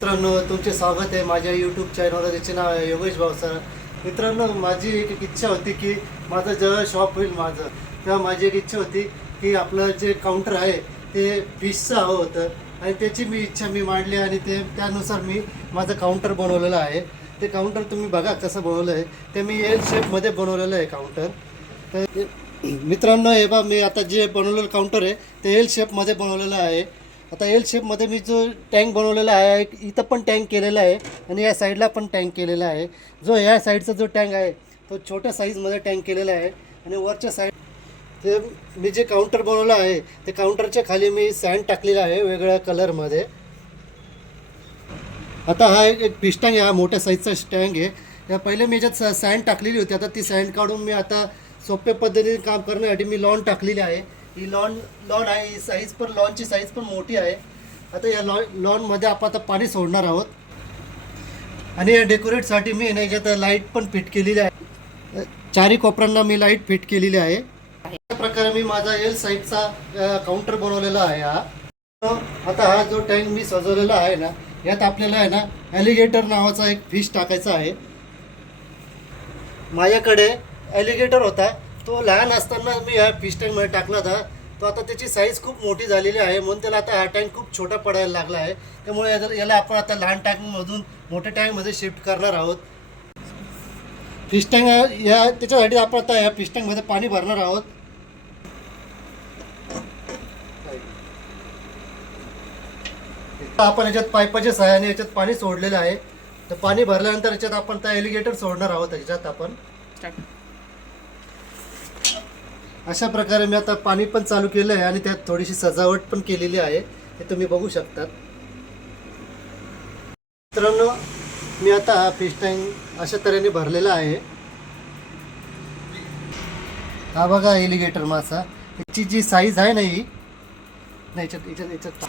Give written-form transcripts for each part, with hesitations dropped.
मित्रांनो, तुमचे स्वागत आहे माझ्या यूट्यूब चॅनलवर. ज्याचे नाव आहे योगेश भावसर. मित्रांनो, माझी एक इच्छा होती की माझं जेव्हा शॉप होईल माझं, तेव्हा माझी एक इच्छा होती की आपलं जे काउंटर आहे ते फिशचं हवं होतं आणि त्याची इच्छा मी मांडली आणि त्यानुसार मी माझं काउंटर बनवलेलं आहे. ते काउंटर तुम्ही बघा कसं बनवलं आहे. ते मी एल शेपमध्ये बनवलेलं आहे काउंटर. तर मित्रांनो, हे बघा, मी आता जे बनवलेलं काउंटर आहे ते एल शेपमध्ये बनवलेलं आहे. आता एल शेपमध्ये मी जो टँक बनवलेला आहे, इथं पण टँक केलेला आहे आणि या साईडला पण टँक केलेला आहे. जो या साईडचा जो टँक आहे तो छोट्या साईजमध्ये टँक केलेला आहे आणि वरच्या साईड ते मी जे काउंटर बनवलं आहे ते काउंटरच्या खाली मी सँड टाकलेला आहे वेगळ्या कलरमध्ये. आता हा एक फिश टँक आहे, हा मोठ्या साईजचा टँक आहे. या पहिले मी याच्यात सँड टाकलेली होती. आता ती सँड काढून मी आता सोप्या पद्धतीने काम करण्यासाठी मी लॉन टाकलेली आहे. ही लॉन आहे, ही साईज पण लॉनची साईज पण मोठी आहे. आता या लॉनमध्ये आपण आता पाणी सोडणार आहोत आणि या डेकोरेटसाठी मी याच्यात लाईट पण फिट केलेली आहे. चारी कोपऱ्यांना मी लाईट फिट केलेली आहे. अशा प्रकारे मी माझा एल साईजचा काउंटर बनवलेला आहे हा. आता हा जो टँक मी सजवलेला आहे ना, यात आपल्याला आहे ना ॲलिगेटर नावाचा एक फिश टाकायचा आहे. माझ्याकडे ॲलिगेटर होता, तो लहान असताना मी ह्या फिश टँकमध्ये टाकला होता. तो आता त्याची साईज खूप मोठी झालेली आहे म्हणून त्याला आता हा टँक खूप छोटा पडायला लागला आहे. त्यामुळे याला आपण आता लहान टँकमधून मोठ्या टँकमध्ये शिफ्ट करणार आहोत. फिश टँक त्याच्यासाठी आपण आता ह्या फिश टँकमध्ये पाणी भरणार आहोत. आपण याच्यात पाईपाच्या सहाय्याने याच्यात पाणी सोडलेलं आहे. तर पाणी भरल्यानंतर याच्यात आपण त्या एलिगेटर सोडणार आहोत. याच्यात आपण अशा प्रकारे मी आता पाणी पण चालू केलं आहे आणि त्यात थोडीशी सजावट पण केलेली आहे, हे तुम्ही बघू शकतात. मित्रांनो, मी आता हा फिश टँक अशा तऱ्हेने भरलेला आहे. हा बघा एलिगेटर मासा. याची जी साईज आहे ना, ही नाही याच्यात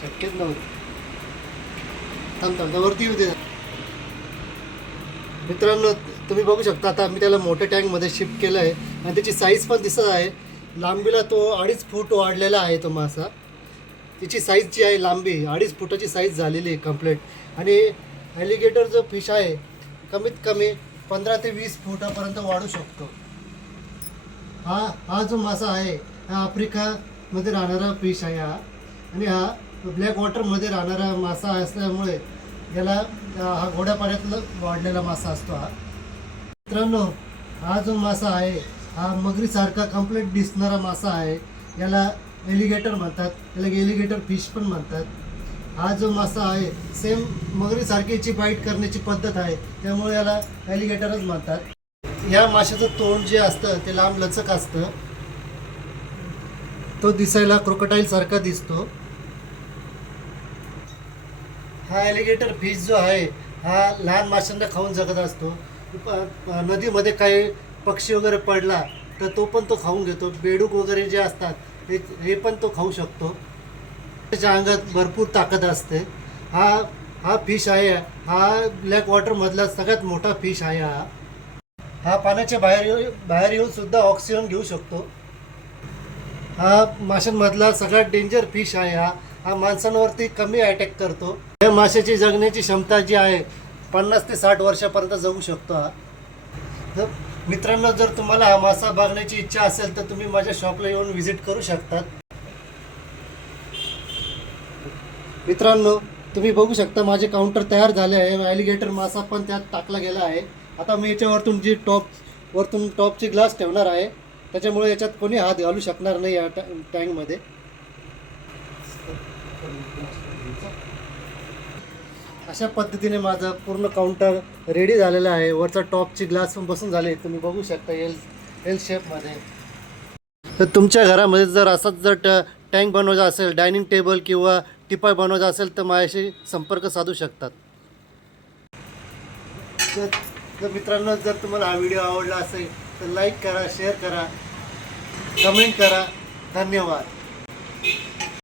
शक्यच नव्हतं. थांब वरती येऊ दे. मित्रांनो, तुम्ही बघू शकता आता मी त्याला मोठ्या टँकमध्ये शिफ्ट केलं आहे आणि त्याची साईज पण दिसत आहे. लांबीला तो 2.5 फूट वाढलेला आहे तो मासा. त्याची साईज जी आहे लांबी 2.5 फुटाची साईज झालेली आहे कंप्लीट. आणि ॲलिगेटर जो फिश आहे कमीत कमी 15 ते 20 फुटापर्यंत वाढू शकतो. हा जो मासा आहे हा आफ्रिकामध्ये राहणारा फिश आहे हा. आणि हा ब्लॅक वॉटरमध्ये राहणारा मासा असल्यामुळे याला हा गोड्या पाण्यातला वाढलेला मासा असतो हा. मित्रांनो, हा जो मासा आहे हा मगरीसारखा कंप्लीट दिसणारा मासा आहे. याला एलिगेटर म्हणतात, याला एलिगेटर फिश पण म्हणतात. हा जो मासा आहे सेम मगरीसारखी याची बाईट करण्याची पद्धत आहे, त्यामुळे याला एलिगेटरच म्हणतात. या माशाचं तोंड जे असतं ते लांब लचक असतं. तो दिसायला क्रोकोडाईल सारखा दिसतो. हा ॲलिगेटर फिश जो आहे हा लहान माशांना खाऊन जगत असतो. नदीमध्ये काही पक्षी वगैरे पडला तर तो पण तो खाऊन घेतो. बेडूक वगैरे जे असतात हे पण तो खाऊ शकतो. त्याच्या अंगात भरपूर ताकद असते. हा फिश आहे, हा ब्लॅक वॉटरमधला सगळ्यात मोठा फिश आहे. हा पाण्याच्या बाहेर येऊन सुद्धा ऑक्सिजन घेऊ शकतो. हा माशांमधला सगळ्यात डेंजर फिश आहे. हा माणसांवरती कमी अटॅक करतो. या माशाची जगण्याची क्षमता जी आहे 50 ते 60 वर्षापर्यंत जगू शकतो हा. तर मित्रांनो, जर तुम्हाला हा मासा बघण्याची इच्छा असेल तर तुम्ही माझ्या शॉपला येऊन व्हिजिट करू शकतात. मित्रांनो, तुम्ही बघू शकता माझे काउंटर तयार झाले आहे. ॲलिगेटर मासा पण त्यात टाकला गेला आहे. आता मी याच्यावरतून जी वरतून टॉपची ग्लास ठेवणार आहे, त्याच्यामुळे याच्यात कोणी हात घालू शकणार नाही या टँकमध्ये. अशा पद्धतीने माझं पूर्ण काउंटर रेडी झालेलं आहे. वरचा टॉपची ग्लास पण बसून झाले, तुम्ही बघू शकता एल शेपमध्ये. तर तुमच्या घरामध्ये जर असाच जर टँक बनवायचा असेल, डायनिंग टेबल किंवा टिपाय बनवायचा असेल तर माझ्याशी संपर्क साधू शकतात. तर मित्रांनो, जर तुम्हाला हा व्हिडिओ आवडला असेल तर लाईक करा, शेअर करा, कमेंट करा. धन्यवाद.